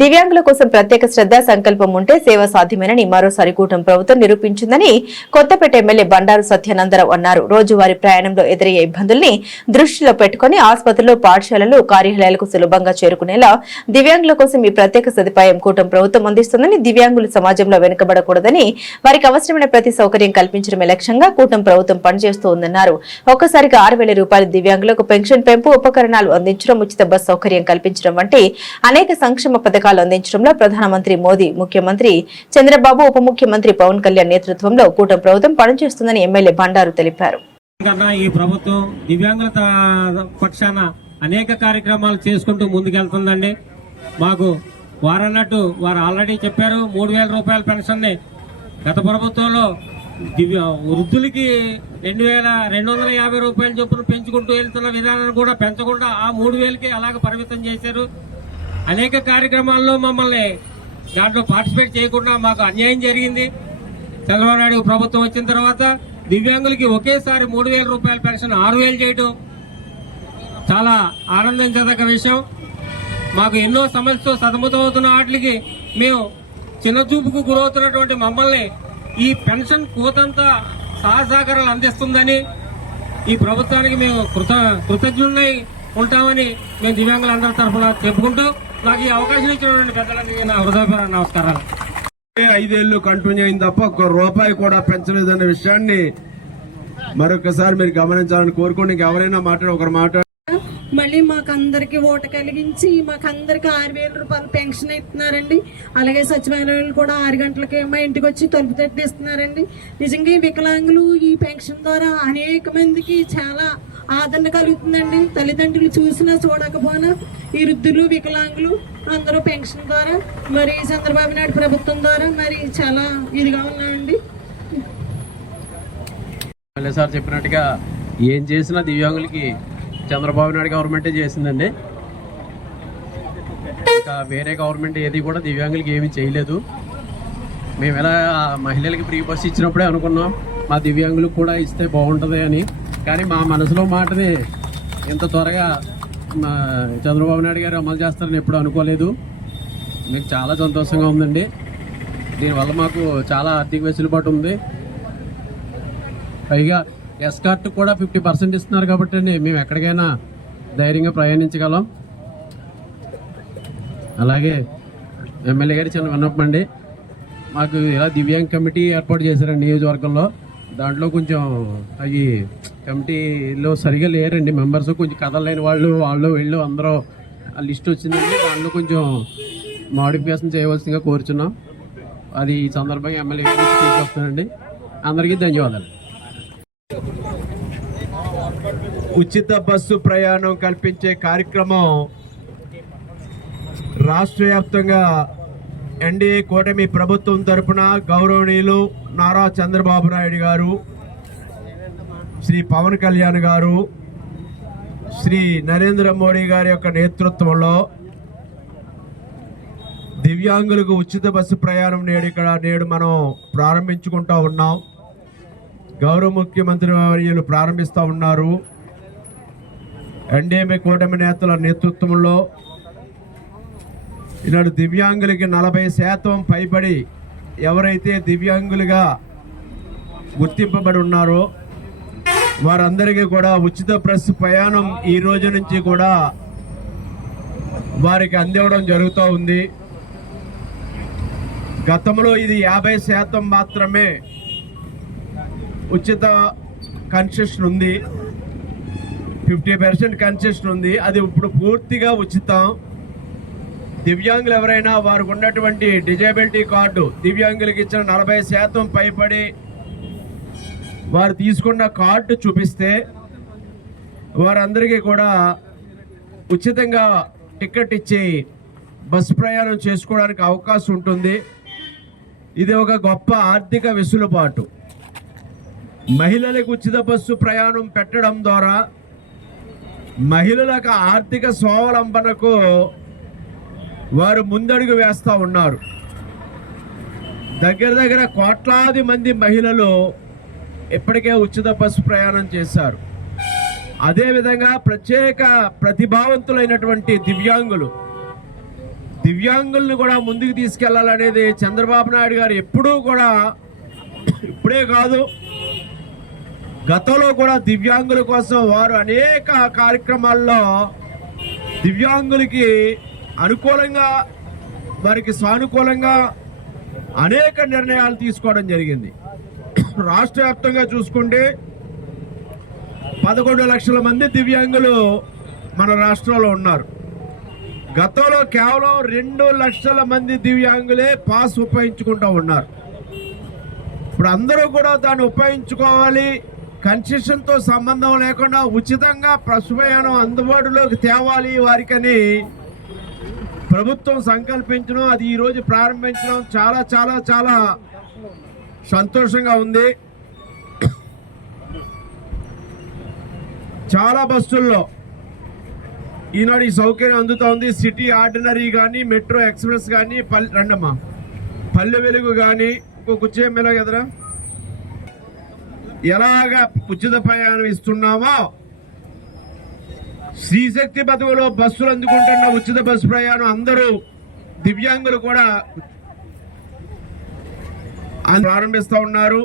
దివ్యాంగుల కోసం ప్రత్యేక శ్రద్ధ సంకల్పం ఉంటే సేవ సాధ్యమేనని మరోసారి కూటమి ప్రభుత్వం నిరూపించిందని కొత్తపేట ఎమ్మెల్యే బండారు సత్యానందరావు అన్నారు. రోజువారీ ప్రయాణంలో ఎదురయ్యే ఇబ్బందుల్ని దృష్టిలో పెట్టుకుని ఆసుపత్రులు, పాఠశాలలు, కార్యాలయాలకు సులభంగా చేరుకునేలా దివ్యాంగుల కోసం ఈ ప్రత్యేక సదుపాయం కూటమి ప్రభుత్వం అందిస్తుందని, దివ్యాంగులు సమాజంలో వెనుకబడకూడదని, వారికి అవసరమైన ప్రతి సౌకర్యం కల్పించడమే లక్ష్యంగా కూటమి ప్రభుత్వం పనిచేస్తోందన్నారు. ఒక్కసారిగా 6,000 రూపాయలు దివ్యాంగులకు పెన్షన్ పెంపు, ఉపకరణాలు అందించడం, ఉచిత బస్ సౌకర్యం కల్పించడం వంటి అనేక సంక్షేమ పథకాలు అందించడంలో ప్రధానమంత్రి మోదీ, ముఖ్యమంత్రి చంద్రబాబు, ఉప ముఖ్యమంత్రి పవన్ కళ్యాణ్ నేతృత్వంలో కూటమి ప్రభుత్వం పనిచేస్తుందని ఎమ్మెల్యే బండారు తెలిపారు. ఈ ప్రభుత్వం దివ్యాంగుల పక్షాన అనేక కార్యక్రమాలు చేసుకుంటూ ముందుకెళ్తుందండి. మాకు వారన్నట్టు వారు ఆల్రెడీ చెప్పారు, 3,000 రూపాయల పెన్షన్ ని గత ప్రభుత్వంలో వృద్ధులకి 2,250 రూపాయల చొప్పున పెంచుకుంటూ వెళ్తున్న విధానాన్ని కూడా పెంచకుండా ఆ 3,000కి అలాగ పరిమితం చేశారు. అనేక కార్యక్రమాల్లో మమ్మల్ని దాంట్లో పార్టిసిపేట్ చేయకుండా మాకు అన్యాయం జరిగింది. చంద్రబాబు నాయుడు ప్రభుత్వం వచ్చిన తర్వాత దివ్యాంగులకి ఒకేసారి 3,000 రూపాయల పెన్షన్ 6,000 చేయడం చాలా ఆనందించదగ్గ విషయం. మాకు ఎన్నో సమస్యలతో సతమతమవుతున్న వాటికి మేము చిన్నచూపుకు గురవుతున్నటువంటి మమ్మల్ని ఈ పెన్షన్ కోతంతా సహకారాలు అందిస్తుందని ఈ ప్రభుత్వానికి మేము కృతజ్ఞులై ఉంటామని మేము దివ్యాంగులందరి తరఫున చెప్పుకుంటూ నాకు ఈ అవకాశం ఇచ్చినటువంటి పెద్దలకి నా హృదయపూర్వక నమస్కారాలు. 5 ఏళ్లు కంటిన్యూ అయింది తప్ప ₹1 కూడా పెంచలేదనే విషయాన్ని మరొకసారి మీరు గమనించాలని కోరుకోండి. ఎవరైనా ఒకరు మాట్లాడు. మళ్ళీ మాకందరికి ఓటు కలిగించి మాకందరికి 6,000 రూపాయలు పెన్షన్ ఇస్తున్నారండి. అలాగే సచివాలయాలు కూడా 6 గంటలకి మా ఇంటికి వచ్చి తలుపు తట్టి ఇస్తున్నారండి. నిజంగా ఈ వికలాంగులు ఈ పెన్షన్ ద్వారా అనేక మందికి చాలా ఆదరణ కలుగుతుందండి. తల్లిదండ్రులు చూసినా చూడకపోయినా ఈ వృద్ధులు, వికలాంగులు అందరూ పెన్షన్ ద్వారా మరి చంద్రబాబు నాయుడు ప్రభుత్వం ద్వారా మరి చాలా ఇదిగా ఉన్నామండి. సార్ చెప్పినట్టుగా ఏం చేసినా దివ్యాంగులకి చంద్రబాబు నాయుడు గవర్నమెంటే చేసిందండి. ఇంకా వేరే గవర్నమెంట్ ఏది కూడా దివ్యాంగులకి ఏమీ చేయలేదు. మేము ఎలా మహిళలకి ఫ్రీ బస్ ఇచ్చినప్పుడే అనుకున్నాం మా దివ్యాంగులకు కూడా ఇస్తే బాగుంటుంది అని. కానీ మా మనసులో మాటని ఇంత త్వరగా చంద్రబాబు నాయుడు గారు అమలు చేస్తారని ఎప్పుడు అనుకోలేదు. మీకు చాలా సంతోషంగా ఉందండి. దీనివల్ల మాకు చాలా ఆర్థిక వెసులుబాటు ఉంది. పైగా ఎస్కార్ట్ కూడా 50% ఇస్తున్నారు కాబట్టి మేము ఎక్కడికైనా ధైర్యంగా ప్రయాణించగలం. అలాగే ఎమ్మెల్యే గారి చిన్న విన్నపం అండి, మాకు ఇలా దివ్యాంగ్ కమిటీ ఏర్పాటు చేశారండి నియోజకవర్గంలో. దాంట్లో కొంచెం అవి కమిటీలో సరిగా లేరండి మెంబర్స్, కొంచెం కదలలేని వాళ్ళు వీళ్ళు అందరూ ఆ లిస్ట్ వచ్చిందండి. దాంట్లో కొంచెం మోడిఫికేషన్ చేయవలసిందిగా కోరుచున్నాం. అది ఈ సందర్భంగా ఎమ్మెల్యే గారు తీసుకొస్తానండి. అందరికీ ధన్యవాదాలు. ఉచిత బస్సు ప్రయాణం కల్పించే కార్యక్రమం రాష్ట్ర వ్యాప్తంగా ఎన్డీఏ కూటమి ప్రభుత్వం తరపున గౌరవనీయులు నారా చంద్రబాబు నాయుడు గారు, శ్రీ పవన్ కళ్యాణ్ గారు, శ్రీ నరేంద్ర మోడీ గారి యొక్క నేతృత్వంలో దివ్యాంగులకు ఉచిత బస్సు ప్రయాణం నేడు మనం ప్రారంభించుకుంటూ ఉన్నాం. గౌరవ ముఖ్యమంత్రి వర్యులు ప్రారంభిస్తూ ఉన్నారు. ఎన్డీఏ కూటమి నేతల నేతృత్వంలో ఈనాడు దివ్యాంగులకి 40% పైబడి ఎవరైతే దివ్యాంగులుగా గుర్తింపబడి ఉన్నారో వారందరికీ కూడా ఉచిత బస్సు ప్రయాణం ఈ రోజు నుంచి కూడా వారికి అందివ్వడం జరుగుతూ ఉంది. గతంలో ఇది 50% మాత్రమే ఉచిత కన్సెషన్ ఉంది, 50% కన్సెషన్ ఉంది. అది ఇప్పుడు పూర్తిగా ఉచితం. దివ్యాంగులు ఎవరైనా వారికి ఉన్నటువంటి డిజేబిలిటీ కార్డు దివ్యాంగులకు ఇచ్చిన 40% పైబడి వారు తీసుకున్న కార్డు చూపిస్తే వారందరికీ కూడా ఉచితంగా టికెట్ ఇచ్చి బస్సు ప్రయాణం చేసుకోవడానికి అవకాశం ఉంటుంది. ఇది ఒక గొప్ప ఆర్థిక వెసులుబాటు. మహిళలకు ఉచిత బస్సు ప్రయాణం పెట్టడం ద్వారా మహిళలకు ఆర్థిక స్వావలంబనకు వారు ముందడుగు వేస్తూ ఉన్నారు. దగ్గర కోట్లాది మంది మహిళలు ఇప్పటికే ఉచిత బస్సు ప్రయాణం చేశారు. అదేవిధంగా ప్రత్యేక ప్రతిభావంతులైనటువంటి దివ్యాంగులు దివ్యాంగుల్ని కూడా ముందుకు తీసుకెళ్లాలనేది చంద్రబాబు నాయుడు గారు ఎప్పుడూ కూడా, ఇప్పుడే కాదు గతంలో కూడా దివ్యాంగుల కోసం వారు అనేక కార్యక్రమాల్లో దివ్యాంగులకి అనుకూలంగా, వారికి సానుకూలంగా అనేక నిర్ణయాలు తీసుకోవడం జరిగింది. రాష్ట్ర వ్యాప్తంగా చూసుకుంటే 11 లక్షల మంది దివ్యాంగులు మన రాష్ట్రంలో ఉన్నారు. గతంలో కేవలం 2 లక్షల మంది దివ్యాంగులే పాస్ ఉపయోగించుకుంటూ ఉన్నారు. ఇప్పుడు అందరూ కూడా దాన్ని ఉపయోగించుకోవాలి, కన్సెషన్తో సంబంధం లేకుండా ఉచితంగా బస్సు ప్రయాణం అందుబాటులోకి తేవాలి వారికని ప్రభుత్వం సంకల్పించడం, అది ఈరోజు ప్రారంభించడం చాలా చాలా చాలా సంతోషంగా ఉంది. చాలా బస్సుల్లో ఈనాడు ఈ సౌకర్యం అందుతోంది. సిటీ ఆర్డినరీ కానీ, మెట్రో ఎక్స్ప్రెస్ కానీ, రండమ్మా పల్లె వెలుగు కానీ, ఇంకో కుచ్చేమెలా కదరా, ఎలాగా ఉచిత ప్రయాణం ఇస్తున్నామో శ్రీశక్తి పథకంలో బస్సులు అందుకుంటున్న ఉచిత బస్సు ప్రయాణం అందరూ దివ్యాంగులు కూడా ప్రారంభిస్తూ ఉన్నారు.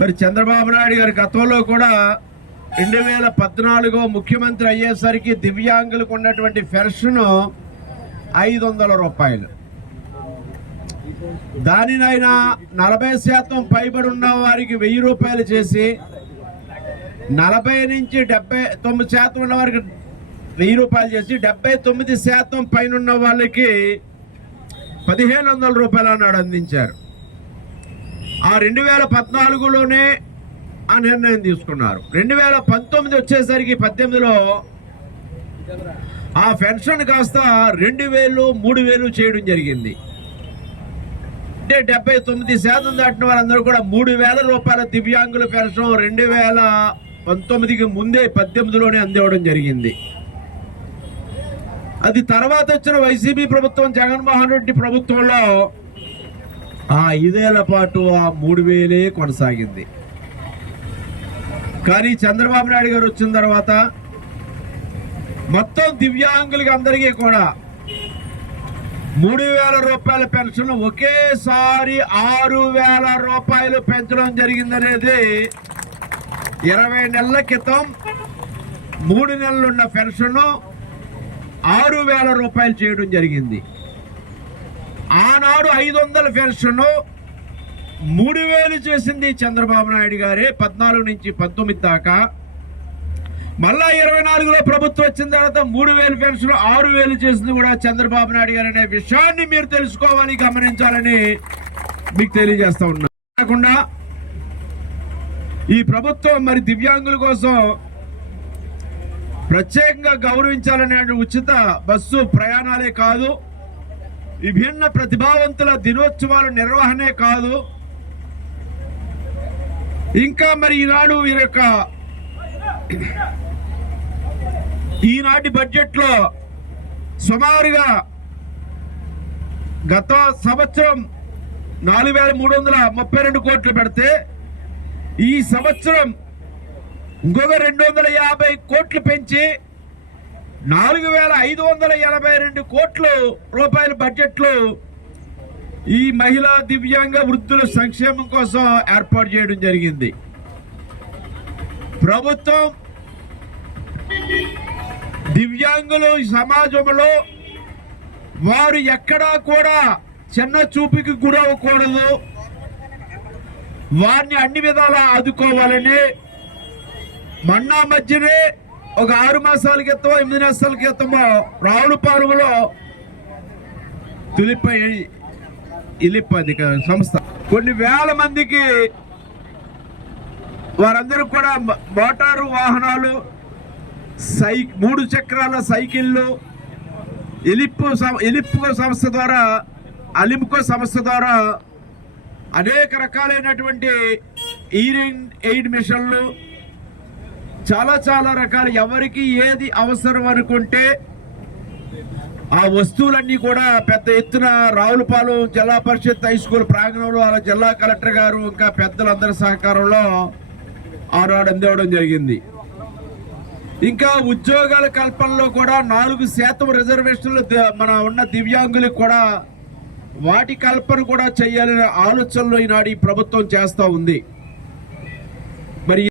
మరి చంద్రబాబు నాయుడు గారి గతంలో కూడా 2014 ముఖ్యమంత్రి అయ్యేసరికి దివ్యాంగులకు ఉన్నటువంటి పెన్షన్ 500 రూపాయలు. దానినైనా 40% పైబడి ఉన్న వారికి 1000 రూపాయలు చేసి, 40 నుంచి 79% ఉన్న వారికి 1000 రూపాయలు చేసి, 79% పైన ఉన్న వాళ్ళకి 1500 రూపాయలు అన్నాడు అందించారు. ఆ 2014లోనే ఆ నిర్ణయం తీసుకున్నారు. 2019 వచ్చేసరికి 18లో ఆ పెన్షన్ కాస్త 2000, 3000 చేయడం జరిగింది. అంటే 79% దాటిన వారందరూ కూడా 3000 రూపాయల దివ్యాంగుల పెన్షన్ 2019కి ముందే 18లోనే అందివ్వడం జరిగింది. అది తర్వాత వచ్చిన వైసీపీ ప్రభుత్వం, జగన్మోహన్ రెడ్డి ప్రభుత్వంలో ఆ 5 ఏళ్ల పాటు ఆ 3000 కొనసాగింది. కానీ చంద్రబాబు నాయుడు గారు వచ్చిన తర్వాత మొత్తం దివ్యాంగులకి అందరికీ కూడా 3000 రూపాయల పెన్షన్ ఒకేసారి 6000 రూపాయలు పెంచడం జరిగిందనేది 20 నెలల క్రితం 3 నెలలున్న పెన్షన్ 6000 రూపాయలు చేయడం జరిగింది. ఆనాడు 500 పెన్షన్ 3000 చేసింది చంద్రబాబు నాయుడు గారే 14 నుంచి 19 దాకా. మళ్ళా 24లో ప్రభుత్వం వచ్చిన తర్వాత 3000 పెన్షన్ 6000 చేసింది కూడా చంద్రబాబు నాయుడు గారు అనే విషయాన్ని మీరు తెలుసుకోవాలి, గమనించాలని మీకు తెలియజేస్తా ఉన్నా. కాకుండా ఈ ప్రభుత్వం మరి దివ్యాంగుల కోసం ప్రత్యేకంగా గౌరవించాలనే ఉచిత బస్సు ప్రయాణాలే కాదు, విభిన్న ప్రతిభావంతుల దినోత్సవాల నిర్వహణే కాదు, ఇంకా మరి ఈనాడు ఈనాటి బడ్జెట్ లో సుమారుగా గత సంవత్సరం 4332 కోట్లు పెడితే ఈ సంవత్సరం ఇంకొక 250 కోట్లు పెంచి 4582 కోట్ల రూపాయల బడ్జెట్ లో ఈ మహిళా దివ్యాంగ వృద్ధుల సంక్షేమం కోసం ఏర్పాటు చేయడం జరిగింది. ప్రభుత్వం దివ్యాంగులు సమాజంలో వారు ఎక్కడా కూడా చిన్న చూపుకి గురవ్వకూడదు, వారిని అన్ని విధాలా ఆదుకోవాలని మొన్న మధ్యనే ఒక 6 మాసాల క్రితం 8 మాసాల క్రితమో రావులపాలెంలో ఇలిప్ సంస్థ కొన్ని వేల మందికి వారందరూ కూడా మోటారు వాహనాలు, 3 చక్రాల సైకిళ్ళు అలింకో సంస్థ ద్వారా అనేక రకాలైనటువంటి హీరింగ్ ఎయిడ్ మిషన్లు, చాలా చాలా రకాలు ఎవరికి ఏది అవసరం అనుకుంటే ఆ వస్తువులన్నీ కూడా పెద్ద ఎత్తున రావులపాలెం జిల్లా పరిషత్ హై స్కూల్ ప్రాంగణంలో అలా జిల్లా కలెక్టర్ గారు ఇంకా పెద్దలందరి సహకారంలో ఆనాడు అందివ్వడం జరిగింది. ఇంకా ఉద్యోగాల కల్పనలో కూడా 4% రిజర్వేషన్లు మన ఉన్న దివ్యాంగులకు కూడా వాటి కల్పన కూడా చేయాలనే ఆలోచనలో ఈనాడు ఈ ప్రభుత్వం చేస్తూ ఉంది.